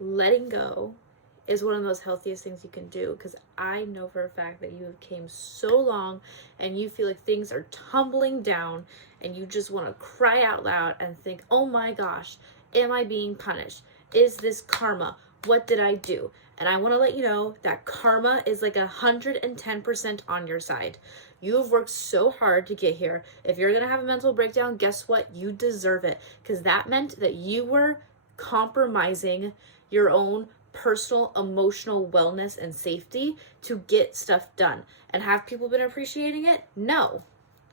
letting go is one of the most healthiest things you can do, because I know for a fact that you have came so long and you feel like things are tumbling down and you just want to cry out loud and think, oh my gosh, am I being punished? Is this karma? What did I do? And I want to let you know that karma is like 110% on your side. You have worked so hard to get here. If you're going to have a mental breakdown, guess what? You deserve it, because that meant that you were compromising your own personal emotional wellness and safety to get stuff done. And have people been appreciating it? No.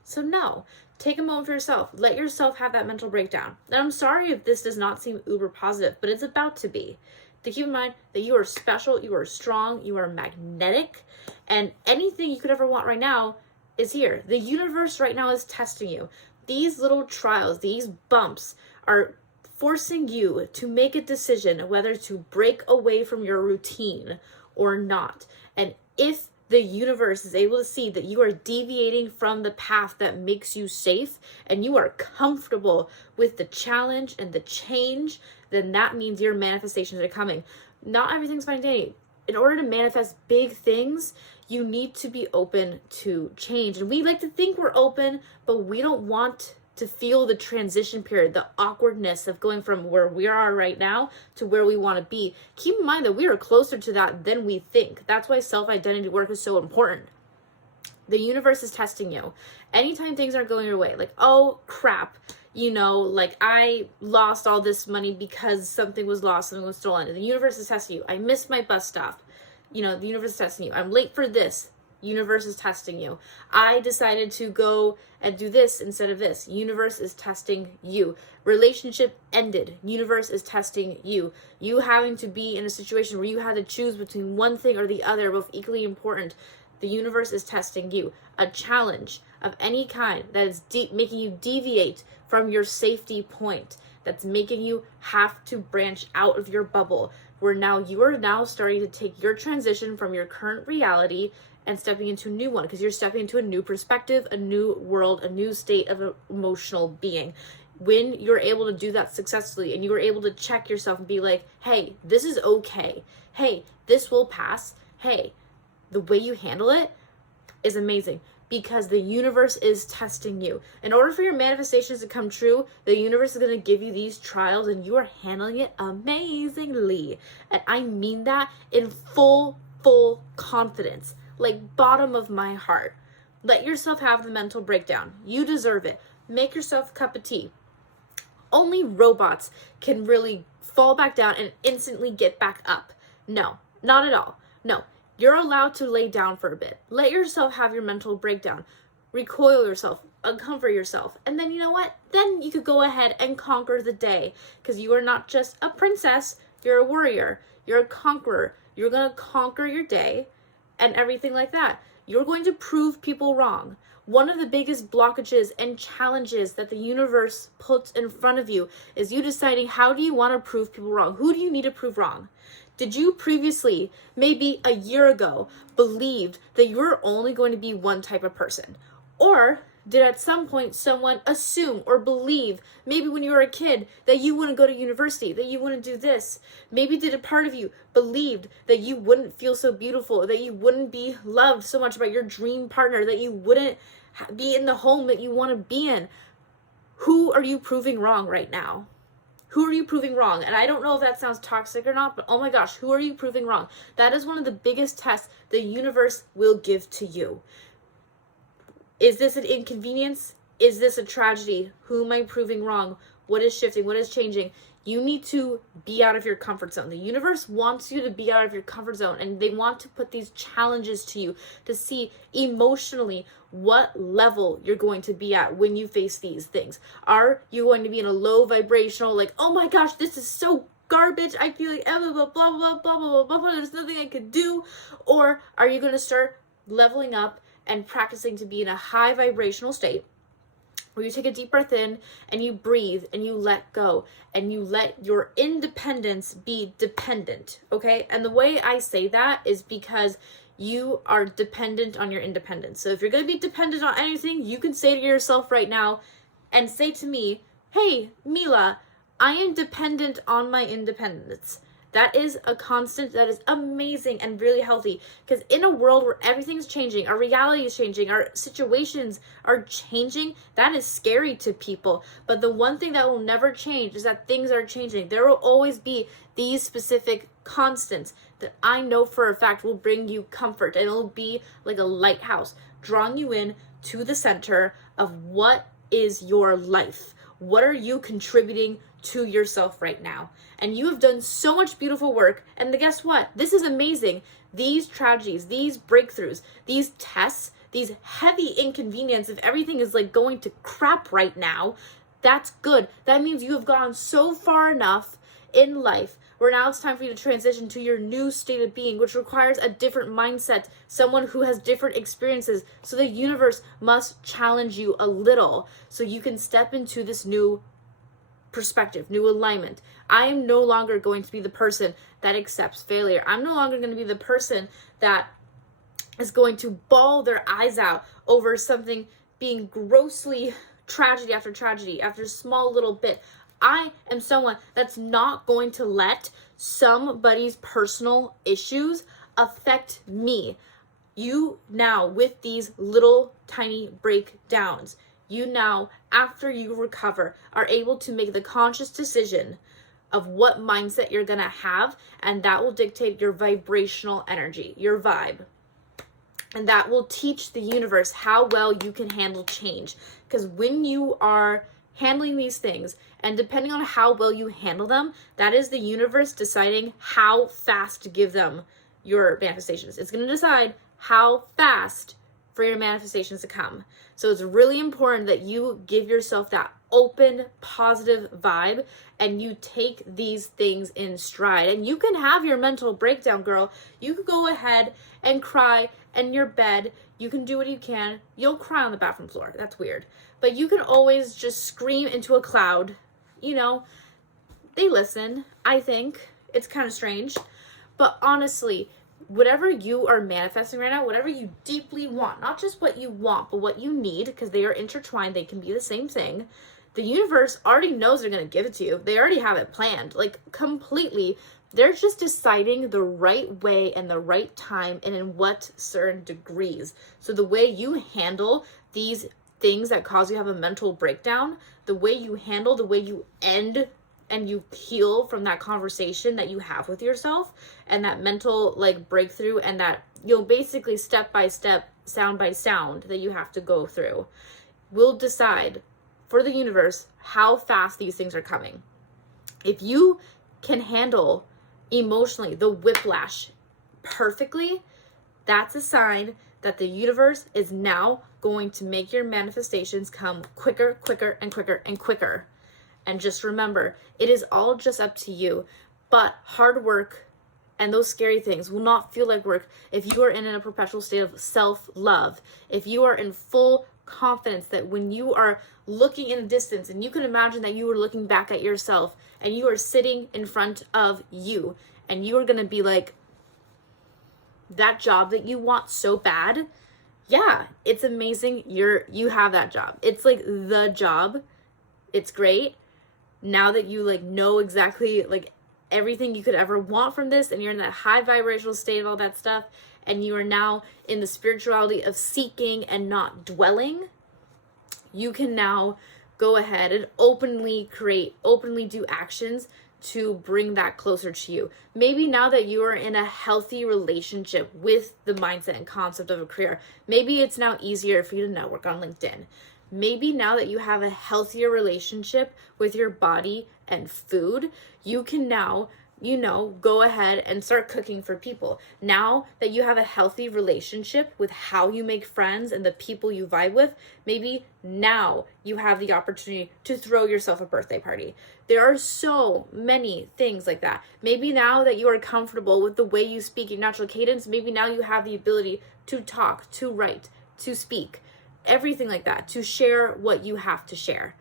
So no. Take a moment for yourself. Let yourself have that mental breakdown. And I'm sorry if this does not seem uber positive, but it's about to be. To keep in mind that you are special, you are strong, you are magnetic, and anything you could ever want right now is here. The universe right now is testing you. These little trials, these bumps are forcing you to make a decision whether to break away from your routine or not. And if the universe is able to see that you are deviating from the path that makes you safe and you are comfortable with the challenge and the change, then that means your manifestations are coming. Not everything's fine and dandy. In order to manifest big things, you need to be open to change. And we like to think we're open, but we don't want to feel the transition period, the awkwardness of going from where we are right now to where we want to be. Keep in mind that we are closer to that than we think. That's why self-identity work is so important. The universe is testing you. Anytime things aren't going your way, like, oh crap, like I lost all this money because something was lost, something was stolen. And the universe is testing you. I missed my bus stop. The universe is testing you. I'm late for this. Universe is testing you. I decided to go and do this instead of this. Universe is testing you. Relationship ended. Universe is testing you. You having to be in a situation where you had to choose between one thing or the other, both equally important. The universe is testing you. A challenge of any kind that is making you deviate from your safety point, that's making you have to branch out of your bubble, where now you are now starting to take your transition from your current reality and stepping into a new one, because you're stepping into a new perspective, a new world, a new state of emotional being. When you're able to do that successfully and you are able to check yourself and be like, hey, this is okay. Hey, this will pass. Hey, the way you handle it is amazing, because the universe is testing you. In order for your manifestations to come true, the universe is going to give you these trials and you are handling it amazingly. And I mean that in full confidence. Like bottom of my heart. Let yourself have the mental breakdown. You deserve it. Make yourself a cup of tea. Only robots can really fall back down and instantly get back up. No, not at all. No, you're allowed to lay down for a bit. Let yourself have your mental breakdown. Recoil yourself, uncomfort yourself. And then you know what? Then you could go ahead and conquer the day, because you are not just a princess, you're a warrior. You're a conqueror. You're going to conquer your day and everything like that. You're going to prove people wrong. One of the biggest blockages and challenges that the universe puts in front of you is you deciding, how do you want to prove people wrong? Who do you need to prove wrong? Did you previously, maybe a year ago, believed that you were only going to be one type of person? Or did at some point someone assume or believe, maybe when you were a kid, that you wouldn't go to university, that you wouldn't do this? Maybe did a part of you believed that you wouldn't feel so beautiful, that you wouldn't be loved so much by your dream partner, that you wouldn't be in the home that you want to be in? Who are you proving wrong right now? Who are you proving wrong? And I don't know if that sounds toxic or not, but oh my gosh, who are you proving wrong? That is one of the biggest tests the universe will give to you. Is this an inconvenience? Is this a tragedy? Who am I proving wrong? What is shifting? What is changing? You need to be out of your comfort zone. The universe wants you to be out of your comfort zone, and they want to put these challenges to you to see emotionally what level you're going to be at when you face these things. Are you going to be in a low vibrational, like, oh my gosh, this is so garbage, I feel like blah blah blah blah blah blah blah blah, there's nothing I could do? Or are you going to start leveling up and practicing to be in a high vibrational state, where you take a deep breath in and you breathe and you let go and you let your independence be dependent, okay? And the way I say that is because you are dependent on your independence. So if you're going to be dependent on anything, you can say to yourself right now and say to me, hey, Mila, I am dependent on my independence. That is a constant that is amazing and really healthy, because in a world where everything's changing, our reality is changing, our situations are changing, that is scary to people. But the one thing that will never change is that things are changing. There will always be these specific constants that I know for a fact will bring you comfort, and it'll be like a lighthouse drawing you in to the center of what is your life. What are you contributing to yourself right now? And you have done so much beautiful work. And guess what? This is amazing. These tragedies, these breakthroughs, these tests, these heavy inconvenience, if everything is like going to crap right now, that's good. That means you have gone so far enough in life where now it's time for you to transition to your new state of being, which requires a different mindset, someone who has different experiences. So the universe must challenge you a little so you can step into this new perspective, new alignment. I am no longer going to be the person that accepts failure. I'm no longer going to be the person that is going to bawl their eyes out over something being grossly tragedy after small little bit. I am someone that's not going to let somebody's personal issues affect me. You now, with these little tiny breakdowns, you now, after you recover, are able to make the conscious decision of what mindset you're going to have, and that will dictate your vibrational energy, your vibe. And that will teach the universe how well you can handle change. Because when you are handling these things, and depending on how well you handle them, that is the universe deciding how fast to give them your manifestations. It's going to decide how fast for your manifestations to come. So it's really important that you give yourself that open, positive vibe, and you take these things in stride. And you can have your mental breakdown, girl. You can go ahead and cry in your bed. You can do what you can. You'll cry on the bathroom floor. That's weird. But you can always just scream into a cloud. You know, they listen, I think. It's kind of strange. But honestly, whatever you are manifesting right now, whatever you deeply want, not just what you want, but what you need, because they are intertwined, they can be the same thing. The universe already knows they're going to give it to you. They already have it planned, like completely. They're just deciding the right way and the right time and in what certain degrees. So the way you handle these things that cause you to have a mental breakdown, the way you handle, the way you end and you heal from that conversation that you have with yourself and that mental like breakthrough, and that you'll basically step by step, sound by sound that you have to go through, will decide for the universe how fast these things are coming. If you can handle emotionally the whiplash perfectly, that's a sign that the universe is now going to make your manifestations come quicker, quicker, and quicker, and quicker. And just remember, it is all just up to you. But hard work and those scary things will not feel like work if you are in a perpetual state of self-love. If you are in full confidence that when you are looking in the distance, and you can imagine that you are looking back at yourself and you are sitting in front of you, and you are going to be like, that job that you want so bad, yeah, it's amazing. You have that job. It's like the job. It's great. Now that you like know exactly like everything you could ever want from this, and you're in that high vibrational state of all that stuff, and you are now in the spirituality of seeking and not dwelling, you can now go ahead and openly create, openly do actions to bring that closer to you. Maybe now that you are in a healthy relationship with the mindset and concept of a career, maybe it's now easier for you to network on LinkedIn. Maybe now that you have a healthier relationship with your body and food, you can now, go ahead and start cooking for people. Now that you have a healthy relationship with how you make friends and the people you vibe with, maybe now you have the opportunity to throw yourself a birthday party. There are so many things like that. Maybe now that you are comfortable with the way you speak, your natural cadence, maybe now you have the ability to talk, to write, to speak, everything like that, to share what you have to share.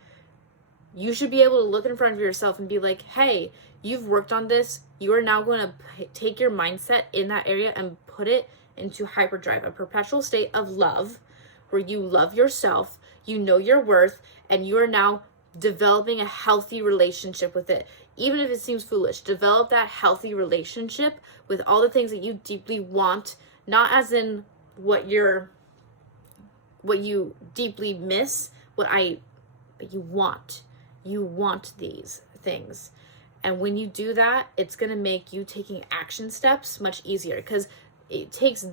You should be able to look in front of yourself and be like, hey, you've worked on this. You are now going to take your mindset in that area and put it into hyperdrive, a perpetual state of love where you love yourself, you know your worth, and you are now developing a healthy relationship with it. even if it seems foolish, develop that healthy relationship with all the things that you deeply want, not as in what you deeply miss, but you want. You want these things. And when you do that, it's going to make you taking action steps much easier, because it takes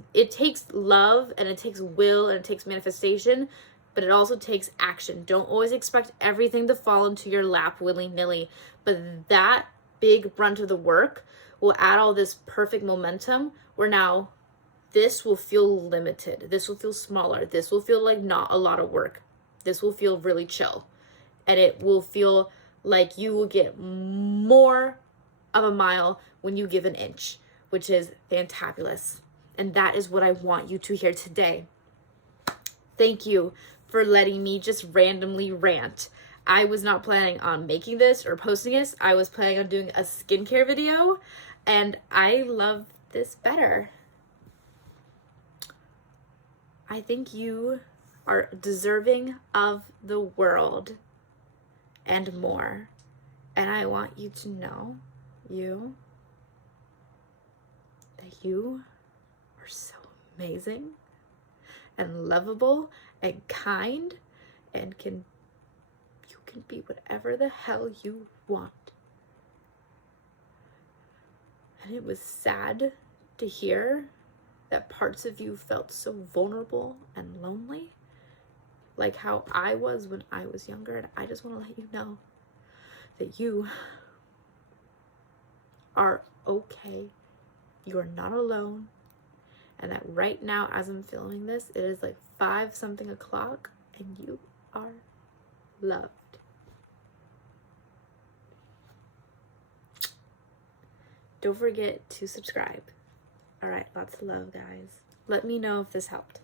love, and it takes will, and it takes manifestation, but it also takes action. Don't always expect everything to fall into your lap willy-nilly, but that big brunt of the work will add all this perfect momentum where now this will feel limited. This will feel smaller. This will feel like not a lot of work. This will feel really chill. And it will feel like you will get more of a mile when you give an inch, which is fantabulous. And that is what I want you to hear today. Thank you for letting me just randomly rant. I was not planning on making this or posting this. I was planning on doing a skincare video, and I love this better. I think you are deserving of the world and more. And I want you to know that you are so amazing and lovable and kind, and you can be whatever the hell you want. And it was sad to hear that parts of you felt so vulnerable and lonely, like how I was when I was younger. And I just want to let you know that you are okay. You are not alone. And that right now, as I'm filming this, it is like 5-something o'clock, and you are loved. Don't forget to subscribe. All right, lots of love, guys. Let me know if this helped.